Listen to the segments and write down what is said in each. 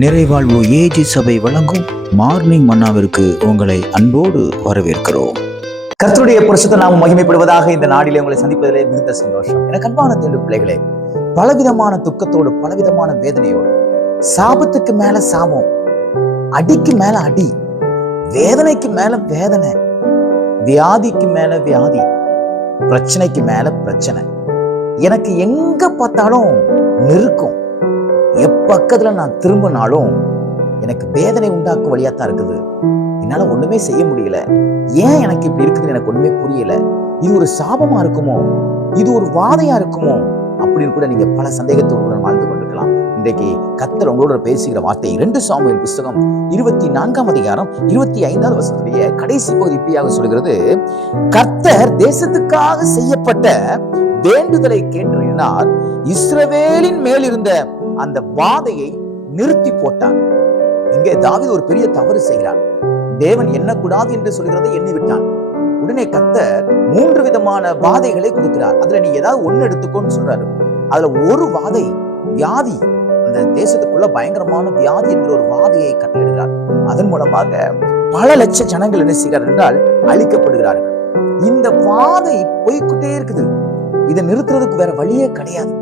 நிறைவாழ்வு AG சபை வழங்கும் morning மன்னாவிற்கு உங்களை அன்போடு வரவேற்கிறோம். கர்த்தருடைய பரிசுத்த நாமம் மகிமைப்படுவதாக. இந்த நாளிலே உங்களை சந்திப்பதிலே மிகுந்த சந்தோஷம். எனக்கு அன்பான தேவ பிள்ளைகளே, பலவிதமான துக்கத்தோடு, பலவிதமான வேதனையோடு, சாபத்துக்கு மேல சாபம், அடிக்கு மேல அடி, வேதனைக்கு மேல வேதனை, வியாதிக்கு மேல வியாதி, பிரச்சனைக்கு மேல பிரச்சனை, எனக்கு எங்க பார்த்தாலும் நெருக்கம், எப்பக்கத்துல நான் திரும்பினாலும் எனக்கு வேதனை உண்டாக்கும் வழியாத்தான் இருக்குது. என்னால ஒண்ணுமே செய்ய முடியல. ஏன் எனக்கு இப்படி இருக்குதுன்னு எனக்கு ஒண்ணுமே புரியல. இது ஒரு சாபமா இருக்குமோ, இது ஒரு வாதையா இருக்குமோ அப்படின்னு கூட நீங்க பல சந்தேகத்தோடு வாழ்ந்து கொண்டிருக்கலாம். இன்றைக்கு கர்த்தர் உங்களோட பேசுகிற வார்த்தை 2 சாமுவேல் புஸ்தகம் 24ஆம் அதிகாரம் 25வது வசனத்துடைய கடைசி பகுதி இப்படியாக சொல்கிறது. கர்த்தர் தேசத்துக்காக செய்யப்பட்ட வேண்டுதலை கேட்டறினார், இஸ்ரவேலின் மேல் இருந்த அந்த வாதையை நிறுத்தி போட்டார். இங்கே தாவீது ஒரு பெரிய தவறு செய்கிறார். தேவன் எண்ணக்கூடாது என்று சொல்கிறதை எண்ணி விட்டான். உடனே கர்த்தர் 3 விதமான வாதைகளை கொடுக்கிறார். அதுல நீ ஏதாவது ஒண்ணு எடுத்துக்கோன்னு சொல்றாரு. அதுல ஒரு வாதை வியாதி, அந்த தேசத்துக்குள்ள பயங்கரமான வியாதி என்கிற ஒரு வாதையை கட்டளிடுகிறார். அதன் மூலமாக பல லட்ச ஜனங்கள் என்ன செய்கிறார்கள் என்றால் அழிக்கப்படுகிறார்கள். இந்த வாதை போய்கிட்டே இருக்குது. இதை நிறுத்துறதுக்கு வேற வழியே கிடையாது.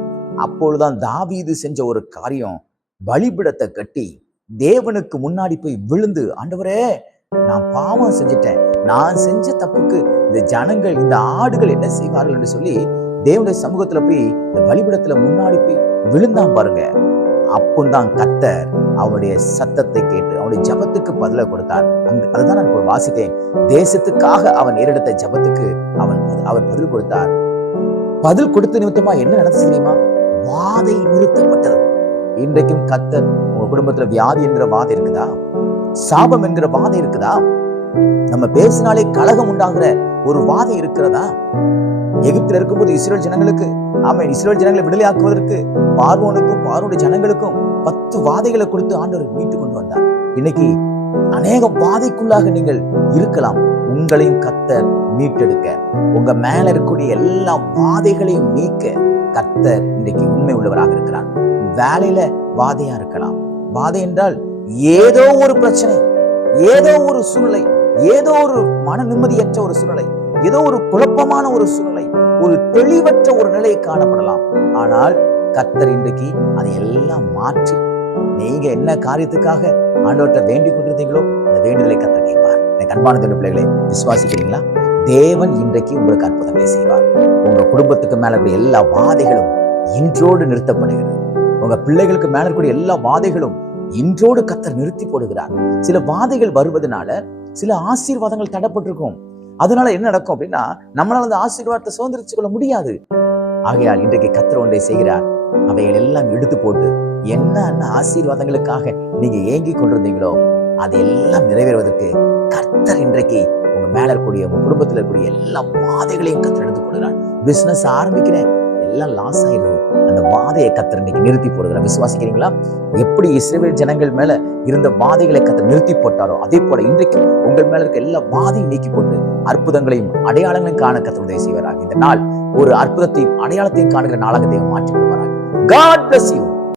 அப்பொழுதுதான் தாவீது செஞ்ச ஒரு காரியம், பலிபீடத்தை கட்டி தேவனுக்கு முன்னாடி போய் விழுந்து, ஆண்டவரே நான் பாவம் செஞ்சிட்டேன், நான் செஞ்ச தப்புக்கு இந்த ஜனங்கள், இந்த ஆடுகள் என்ன செய்வார்கள் என்று சொல்லி தேவனுடைய சமூகத்துல போய் இந்த பலிபீடத்துல முன்னாடி போய் விழுந்தான் பாருங்க. அப்போதான் கர்த்தர் அவனுடைய சத்தத்தை கேட்டு அவனுடைய ஜபத்துக்கு பதில கொடுத்தார். அதுதான் நான் இப்போ வாசித்தேன். தேசத்துக்காக அவன் ஏறெடுத்த ஜபத்துக்கு அவர் பதில் கொடுத்தார். பதில் கொடுத்த நிமித்தமா என்ன நடந்துச்சு தெரியுமா? வாதை நிறுத்தப்பட்டது. இன்றைக்கும் கர்த்தர் உங்க குடும்பத்துல வியாதி என்கிற வாதை இருக்குதா? சாபம் என்கிற வாதை இருக்குதா? நம்ம பேசினாலே கலகம் உண்டாகிற ஒரு வாதை இருக்கிறதா? எகிப்தில் இருக்கும்போது இஸ்ரேல் ஜனங்களுக்கு, இஸ்ரேல் ஜனங்களை விடுதலையாக்குவதற்கு பார்வோனுக்கும் பார்வோனுடைய ஜனங்களுக்கும் 10 வாதைகளை கொடுத்து ஆண்டவர் மீட்டு கொண்டு வந்தார். இன்னைக்கு அநேக வாதைக்குள்ளாக நீங்கள் இருக்கலாம். உங்களையும் கர்த்தர் மீட்டெடுக்க, உங்க மேல இருக்கக்கூடிய எல்லா வாதைகளையும் நீக்க கர்த்தர் இன்றைக்கு உண்மை உள்ளவராக இருக்கிறார். வேலையில வாதையா இருக்கலாம். வாதை என்றால் ஏதோ ஒரு பிரச்சனை, ஏதோ ஒரு சூழ்நிலை, ஏதோ ஒரு மன நிம்மதியற்ற ஒரு சூழ்நிலை, ஏதோ ஒரு குழப்பமான ஒரு சூழ்நிலை, ஒரு தெளிவற்ற ஒரு நிலை காணப்படலாம். ஆனால் கர்த்தர் இன்றைக்கு அதை எல்லாம் மாற்றி, நீங்க என்ன காரியத்துக்காக ஆண்டவர்கிட்ட வேண்டிக் கொண்டிருந்தீங்களோ அந்த வேண்டுதலை கர்த்தர் கேட்பார். எனக்கு அன்பான தேவ பிள்ளைகளே, விசுவாசிக்கிறீங்களா? தேவன் இன்றைக்கு உங்களுக்கு அற்புதங்களை செய்வார். உங்க குடும்பத்துக்கு மேல இருக்கக்கூடிய எல்லா வாதைகளும் இன்றோடு நிறுத்தப்படுகிறது. உங்க பிள்ளைகளுக்கு மேல இருக்கக்கூடிய எல்லா வாதைகளும் இன்றோடு கர்த்தர் நிறுத்தி போடுகிறார். சில வாதைகள் வருவதனால சில ஆசீர்வாதங்கள் தடைப்பட்டிருக்கும். அதனால என்ன நடக்கும் அப்படின்னா, நம்மளால அந்த ஆசீர்வாதத்தை சுதந்திரிச்சு கொள்ள முடியாது. ஆகையால் இன்றைக்கு கர்த்தர் ஒன்றை செய்கிறார். அவைகள் எல்லாம் எடுத்து போட்டு என்ன ஆசீர்வாதங்களுக்காக நீங்க ஏங்கி கொண்டிருந்தீங்களோ அதையெல்லாம் நிறைவேறுவதற்கு கர்த்தர் இன்றைக்கு உங்க மேல இருக்கக்கூடிய, உங்க குடும்பத்துல இருக்கக்கூடிய எல்லா வாதைகளையும் கர்த்தர் எடுத்து போடுகிறார். பிசினஸ் ஆரம்பிக்கிறேன், எல்லாம் லாஸ் ஆயிடுது, அந்த வாதையை கர்த்தர் இன்னைக்கு நிறுத்தி போடுகிறார். விசுவாசிக்கிறீங்களா? எப்படி இஸ்ரவேல் ஜனங்கள் மேல இருந்த வாதைகளை கர்த்தர் நிறுத்தி போட்டாரோ அதே போல இன்றைக்கு உங்கள் மேல இருக்க எல்லா வாதையும் நீக்கி போட்டு அற்புதங்களையும் அடையாளங்களையும் காண கர்த்தர் உதவி செய்வாராக. இந்த நாள் ஒரு அற்புதத்தையும் அடையாளத்தையும் காணுகிற நாளாக தேவன் மாற்றி விடுவாராக. God bless you.